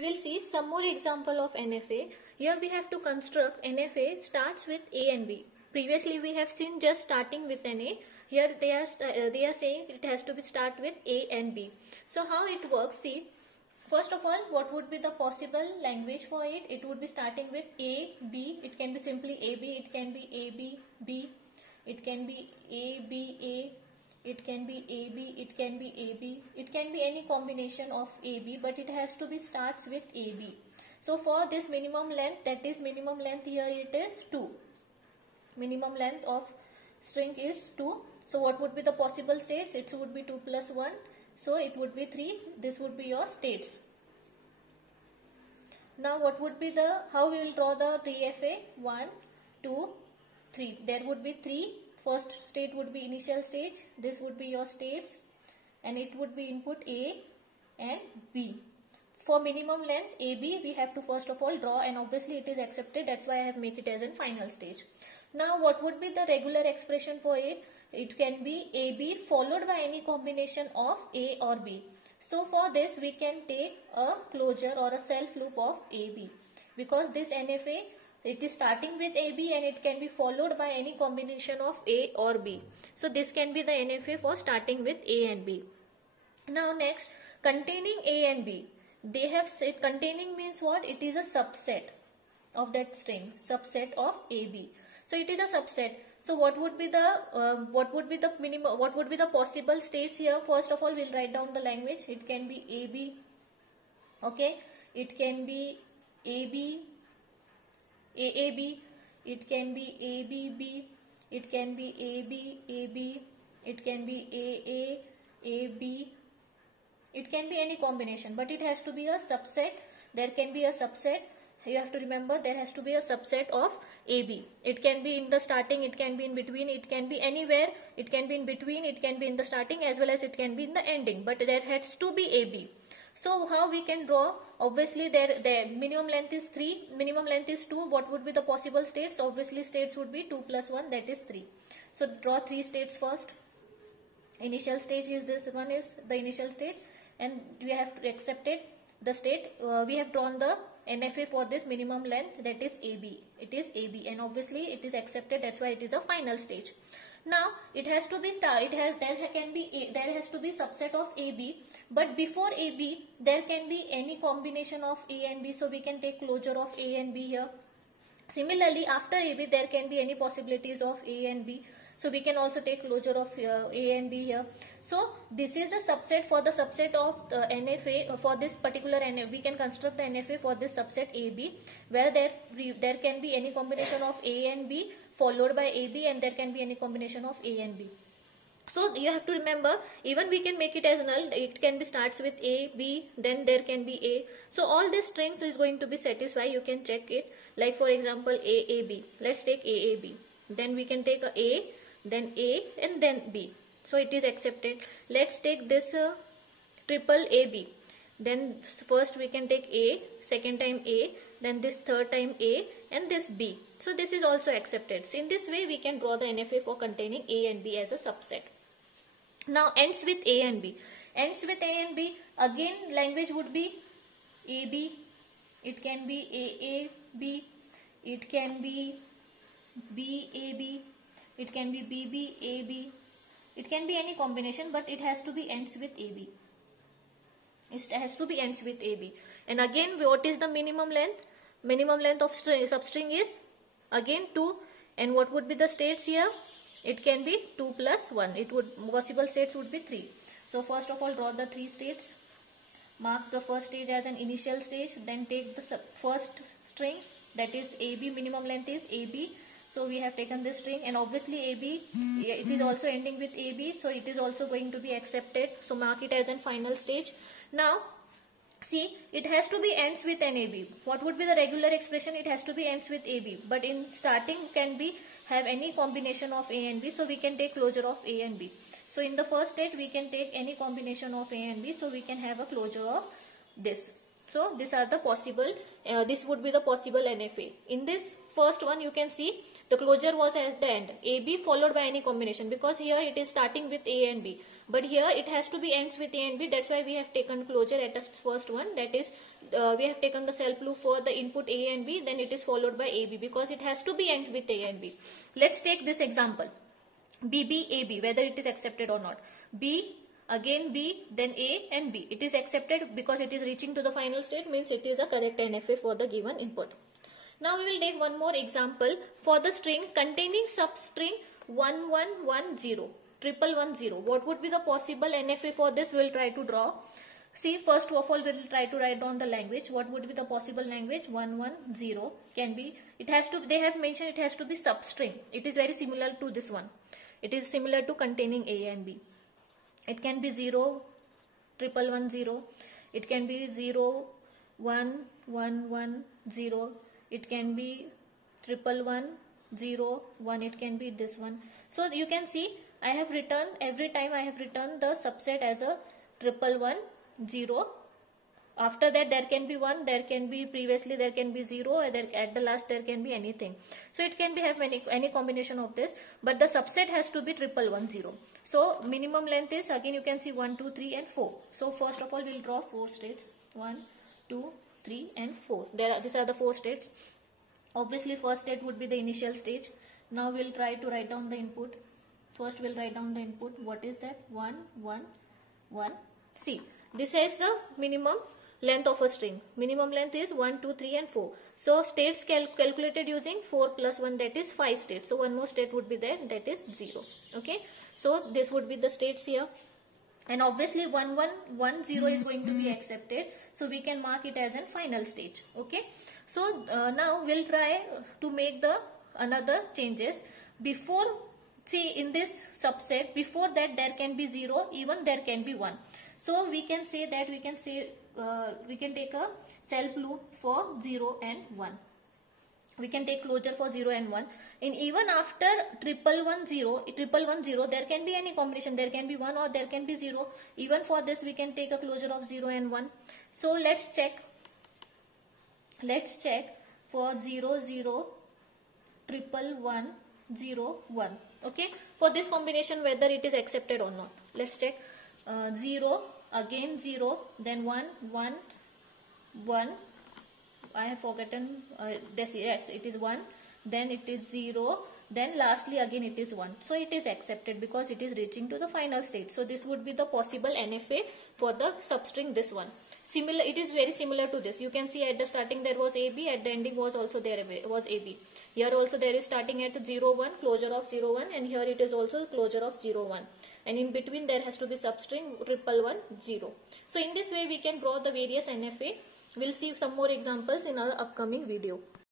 we will see some more example of NFA. Here we have to construct NFA starts with A and B. Previously we have seen just starting with NA. Here they are saying it has to be start with A and B. So how it works? See, first of all, what would be the possible language for it? It would be starting with A, B. It can be simply AB. It can be AB, B. It can be A, B, A. It can be AB. It can be AB. It can be any combination of AB, but it has to be starts with AB. So for this minimum length, that is minimum length here it is 2. Minimum length of string is 2. So what would be the possible states? It would be 2 plus 1. So it would be 3. This would be your states. Now what would be the, how we will draw the TFA? 1, 2, 3. There would be 3. First state would be initial stage. This would be your states. And it would be input A and B. For minimum length AB, we have to first of all draw, and obviously it is accepted. That's why I have made it as a final stage. Now what would be the regular expression for it? It can be AB followed by any combination of A or B. So for this we can take a closure or a self loop of AB, because this NFA, it is starting with AB and it can be followed by any combination of A or B. So this can be the NFA for starting with A and B. Now next, containing A and B. They have said containing means what? It is a subset of that string, subset of AB. So it is a subset. So what would be the minimum? What would be the possible states here? First of all, we'll write down the language. It can be AB. Okay. It can be AB, AAB. It can be ABB. It can be AB, AB. It can be AA, AB. It can be any combination, but it has to be a subset. There can be a subset. You have to remember there has to be a subset of AB. It can be in the starting, it can be in between, it can be anywhere, it can be in between, it can be in the starting as well as it can be in the ending, but there has to be AB. So how we can draw? Obviously their minimum length is 3, minimum length is 2. What would be the possible states? Obviously states would be 2 plus 1, that is 3. So draw 3 states first. Initial stage is this one, is the initial state, and we have to accept it. The state, we have drawn the NFA for this minimum length, that is AB. It is AB, and obviously it is accepted. That's why it is a final stage. Now it has to be there has to be subset of AB, but before AB there can be any combination of A and B. So we can take closure of A and B here. Similarly, after AB there can be any possibilities of A and B. So we can also take closure of A and B here. So this is a subset for the subset of NFA. For this particular NFA, we can construct the NFA for this subset AB, where there can be any combination of A and B followed by AB, and there can be any combination of A and B. So you have to remember, even we can make it as null. It can be starts with A, B, then there can be A. So all these strings is going to be satisfied. You can check it. Like for example, AAB. Let's take AAB. Then we can take A, then A, and then B. So it is accepted. Let's take this triple AB. Then first we can take A, second time A, then this third time A, and this B. So this is also accepted. So in this way we can draw the NFA for containing A and B as a subset. Now ends with A and B. Ends with A and B. Again language would be AB. It can be AAB. It can be BAB. It can be BBAB. It can be any combination, but it has to be ends with AB. It has to be ends with AB. And again, what is the minimum length? Minimum length of substring is again 2. And what would be the states here? It can be 2 plus 1. Possible states would be 3. So first of all, draw the 3 states. Mark the first stage as an initial stage. Then take the first string, that is AB. Minimum length is AB. So we have taken this string, and obviously AB, it is also ending with AB, so it is also going to be accepted. So mark it as a final stage. Now see, it has to be ends with an AB. What would be the regular expression? It has to be ends with AB, but in starting can be have any combination of A and B. So we can take closure of A and B. So in the first state we can take any combination of A and B, so we can have a closure of this. So these are the possible, this would be the possible NFA. In this first one you can see The closure was at the end. AB followed by any combination, because here it is starting with A and B. But here it has to be ends with A and B. That's why we have taken closure at the first one. That is, we have taken the self loop for the input A and B. Then it is followed by AB, because it has to be end with A and B. Let's take this example. BB, AB, whether it is accepted or not. B, again B, then A and B. It is accepted because it is reaching to the final state, means it is a correct NFA for the given input. Now we will take one more example for the string containing substring 1110, 1110. What would be the possible NFA for this? We will try to draw. See, first of all, we will try to write down the language. What would be the possible language? 110 can be, it has to, they have mentioned it has to be substring. It is very similar to this one. It is similar to containing A and B. It can be 0, 1110. It can be 0, 1, 1, 1, 0. It can be 111, 0, 1. It can be this one. So you can see I have written, every time I have written the subset as a 111, 0. After that there can be 1, there can be previously there can be 0, at the last there can be anything. So it can be have any combination of this, but the subset has to be 1110. So minimum length is, again you can see 1, 2, 3 and 4. So first of all we will draw 4 states. 1, 2, 3 and 4. These are the 4 states. Obviously first state would be the initial stage. Now we will try to write down the input. First we will write down the input. What is that? 1, 1, 1. See, this is the minimum length of a string. Minimum length is 1, 2, 3 and 4. So states calculated using 4 plus 1, that is 5 states. So one more state would be there, that is 0. Okay. So this would be the states here. And obviously 1110 is going to be accepted. So we can mark it as a final stage. Okay. So now we'll try to make the another changes. Before, see in this subset, before that there can be 0, even there can be 1. So we can say that we can take a self loop for 0 and 1. We can take closure for 0 and 1. And even after 1110, there can be any combination. There can be 1 or there can be 0. Even for this we can take a closure of 0 and 1. So let's check. Let's check for 0, 0, 111, 0, 1. Okay. For this combination whether it is accepted or not. Let's check. 0, again 0, then 1, 1, 1. I have forgotten this. Yes, it is 1, then it is 0, then lastly again it is 1. So it is accepted because it is reaching to the final state. So this would be the possible NFA for the substring this one. Similar, it is very similar to this. You can see at the starting there was AB, at the ending was also there was AB. Here also there is starting at 0, 1, closure of 0, 1, and here it is also closure of 0, 1. And in between there has to be substring 1110. So in this way we can draw the various NFA. We'll see some more examples in our upcoming video.